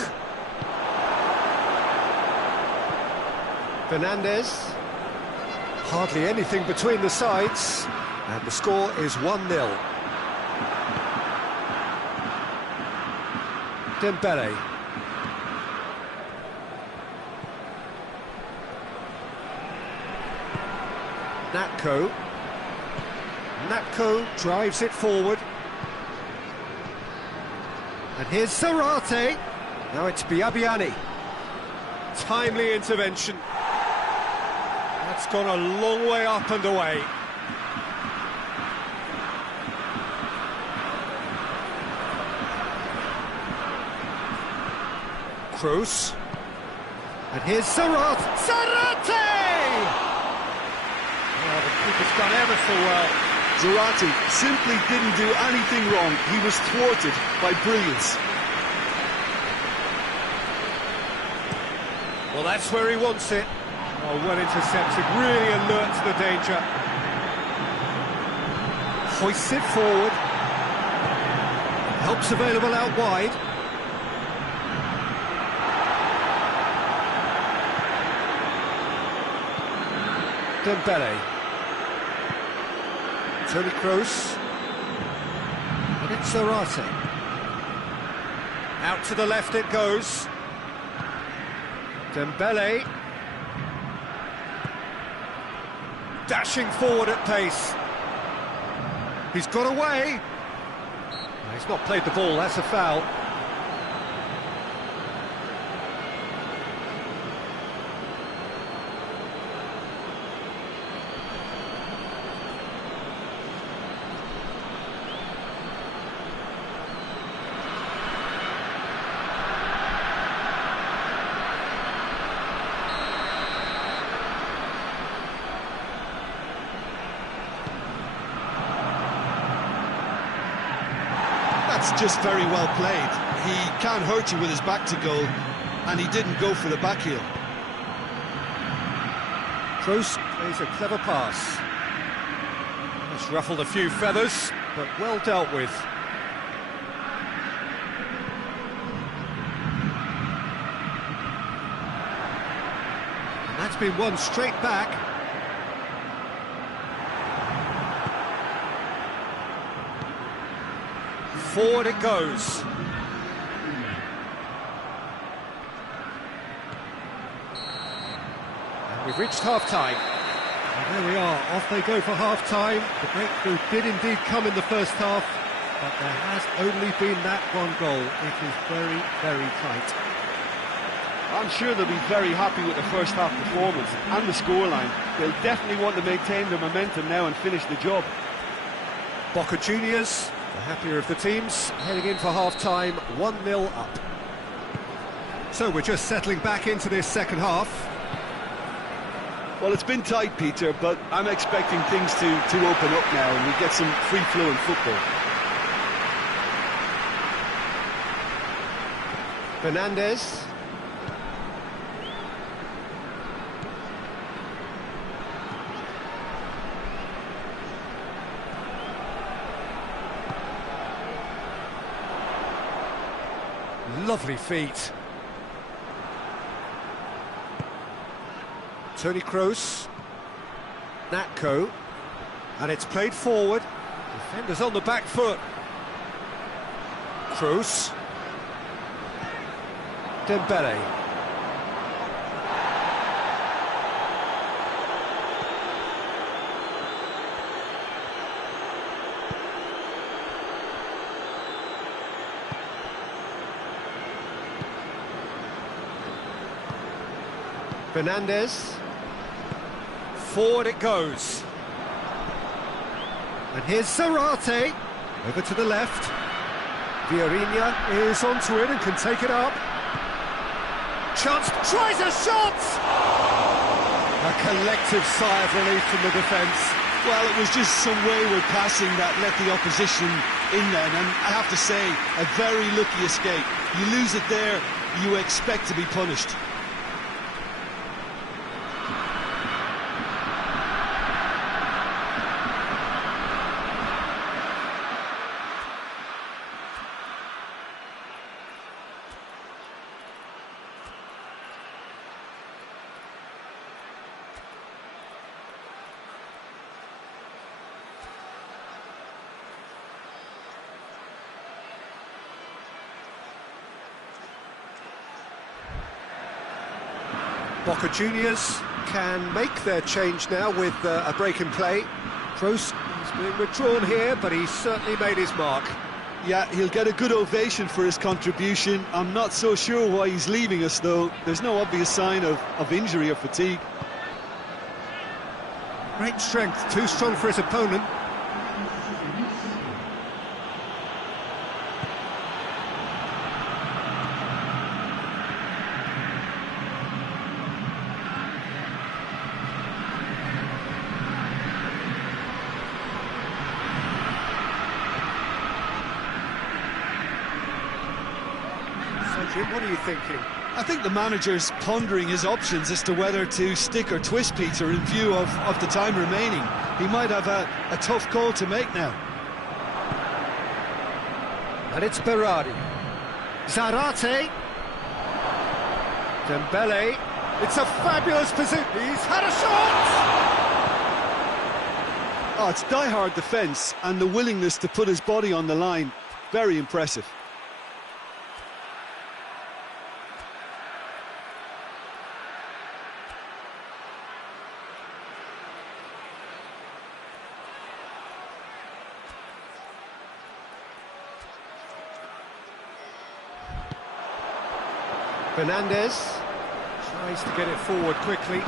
Fernandez. Hardly anything between the sides. And the score is 1-0. Dembele. Natko. Natko drives it forward. And here's Zarate. Now it's Biabiani. Timely intervention. That's gone a long way up and away. Kroos. And here's Zarate. Zarate! Oh, the keeper's done ever so well. Zarate simply didn't do anything wrong. He was thwarted by brilliance. Well, that's where he wants it. Oh, well intercepted, really alert to the danger. Hoists it forward. Help's available out wide. Dembele. Toni Kroos. And it's Zarate. Out to the left it goes. Dembele. Dashing forward at pace. He's got away. He's not played the ball, that's a foul. That's just very well played. He can't hurt you with his back to goal, and he didn't go for the back heel. Kroos plays a clever pass. It's ruffled a few feathers, but well dealt with. And that's been won straight back. Forward it goes. And we've reached half-time. And there we are, off they go for half-time. The breakthrough did indeed come in the first half, but there has only been that one goal. It is very, very tight. I'm sure they'll be very happy with the first half performance and the scoreline. They'll definitely want to maintain their momentum now and finish the job. Boca Juniors, the happier of the teams, heading in for half-time, 1-0 up. So we're just settling back into this second half. Well, it's been tight, Peter, but I'm expecting things to open up now and we get some free-flowing football. Fernandez. Lovely feet. Toni Kroos. Natko. And it's played forward. Defenders on the back foot. Kroos. Dembele. Fernandez. Forward it goes. And here's Zarate. Over to the left. Vieirinha is onto it and can take it up. chance, tries a shot! A collective sigh of relief from the defence. Well, it was just some wayward passing that let the opposition in then, and I have to say, a very lucky escape. You lose it there, you expect to be punished. Boca Juniors can make their change now with a break in play. Kroos is being withdrawn here, but he's certainly made his mark. Yeah, he'll get a good ovation for his contribution. I'm not so sure why he's leaving us, though. There's no obvious sign of injury or fatigue. Great strength, too strong for his opponent. What are you thinking? I think the manager's pondering his options as to whether to stick or twist Peter in view of the time remaining. He might have a tough call to make now. And it's Berardi. Zarate. Dembele. It's a fabulous position. He's had a shot! Oh, it's die-hard defence and the willingness to put his body on the line. Very impressive. Fernandez tries to get it forward quickly.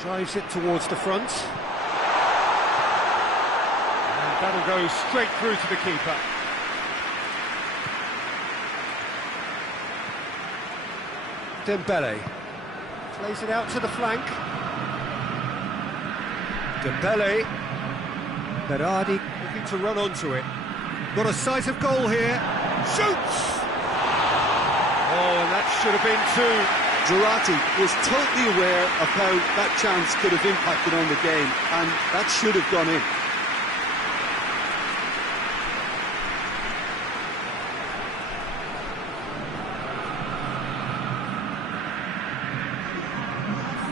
Drives it towards the front. And that'll go straight through to the keeper. Dembele plays it out to the flank. Dembele, Berardi looking to run onto it. Got a sight of goal here. Shoots! Oh, and that should have been two. Zarate was totally aware of how that chance could have impacted on the game, and that should have gone in.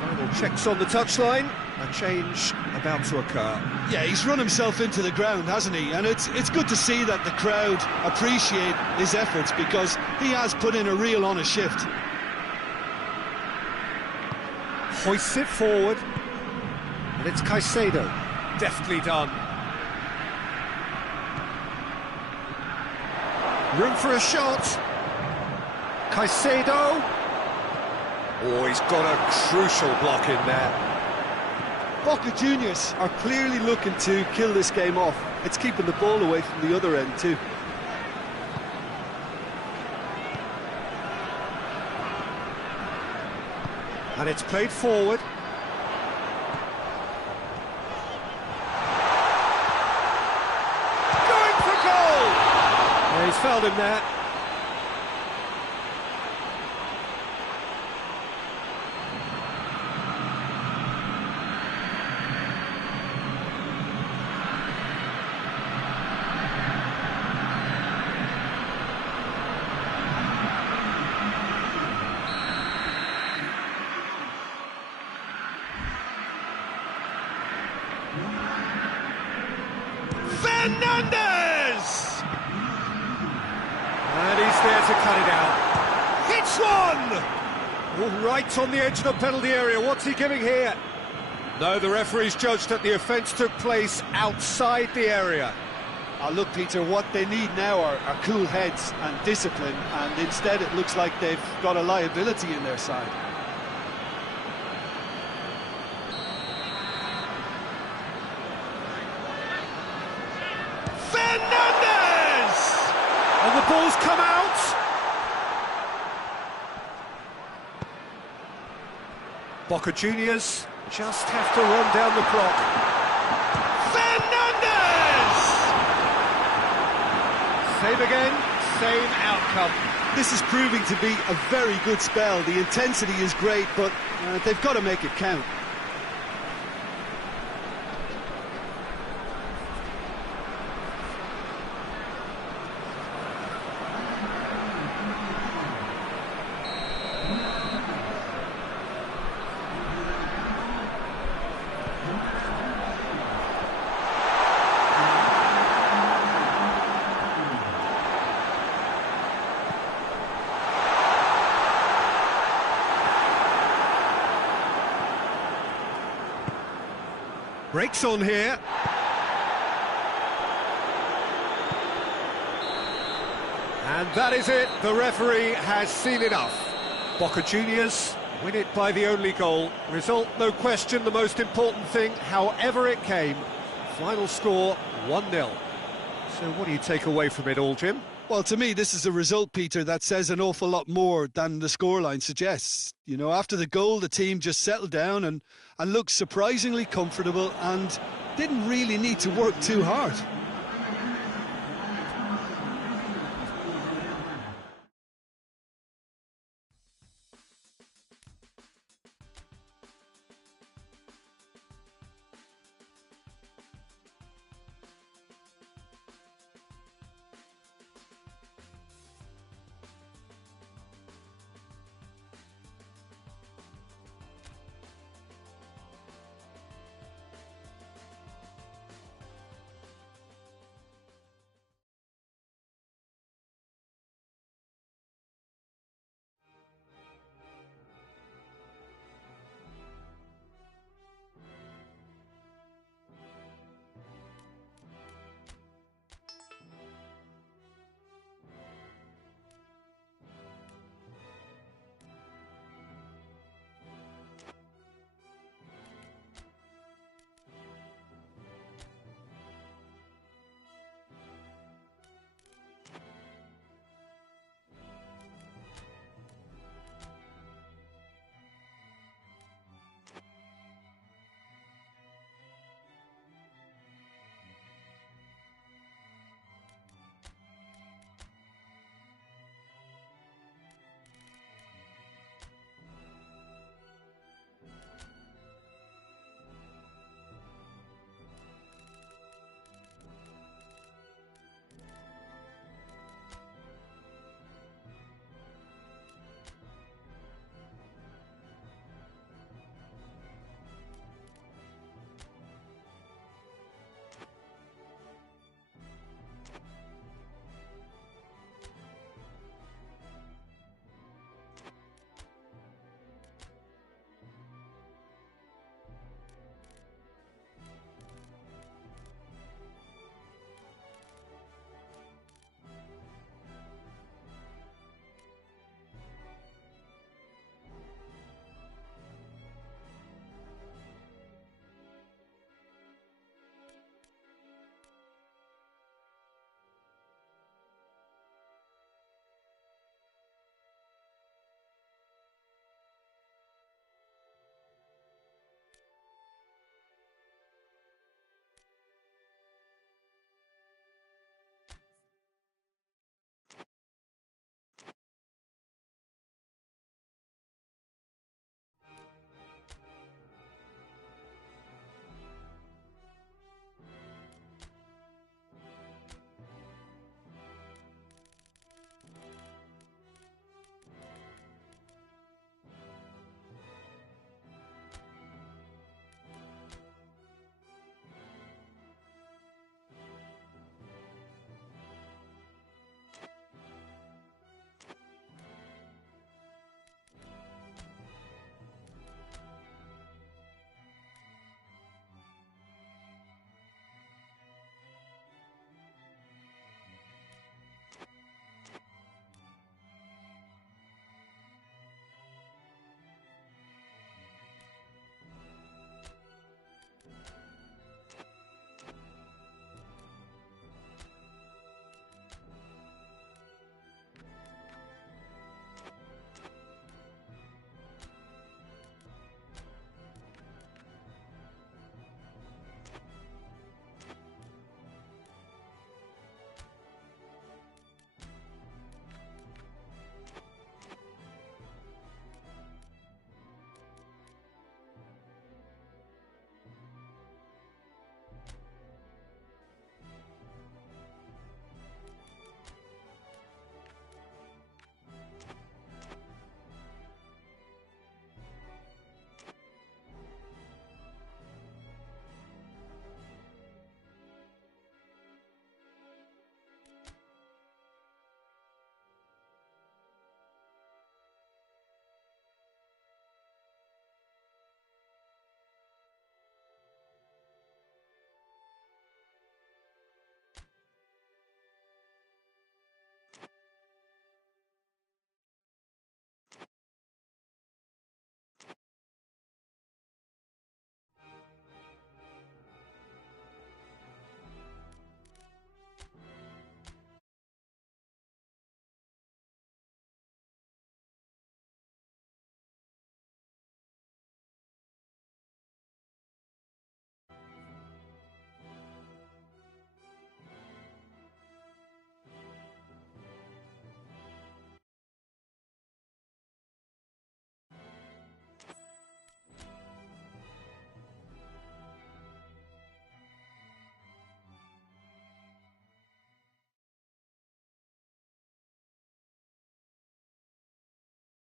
Final checks on the touchline. A change about to occur. Yeah, he's run himself into the ground, hasn't he? And it's good to see that the crowd appreciate his efforts, because he has put in a real honest shift. Hoists it forward, and it's Caicedo. Deftly done. Room for a shot. Caicedo. Oh, he's got a crucial block in there. Boca Juniors are clearly looking to kill this game off. It's keeping the ball away from the other end too. And it's played forward. Going for goal! Yeah, he's fouled him there. Fernandez! And he's there to cut it out. Hits one! All right on the edge of the penalty area. What's he giving here? No, the referee's judged that the offence took place outside the area. Look, Peter, what they need now are cool heads and discipline, and instead it looks like they've got a liability in their side. ball's come out. Boca Juniors just have to run down the clock. Fernandez! Same again, same outcome. This is proving to be a very good spell. The intensity is great, but they've got to make it count. Breaks on here. And that is it. The referee has seen enough. Boca Juniors win it by the only goal. Result, no question, the most important thing, however it came. Final score, 1-0. So what do you take away from it all, Jim? Well, to me, this is a result, Peter, that says an awful lot more than the scoreline suggests. You know, after the goal, the team just settled down and looked surprisingly comfortable and didn't really need to work too hard.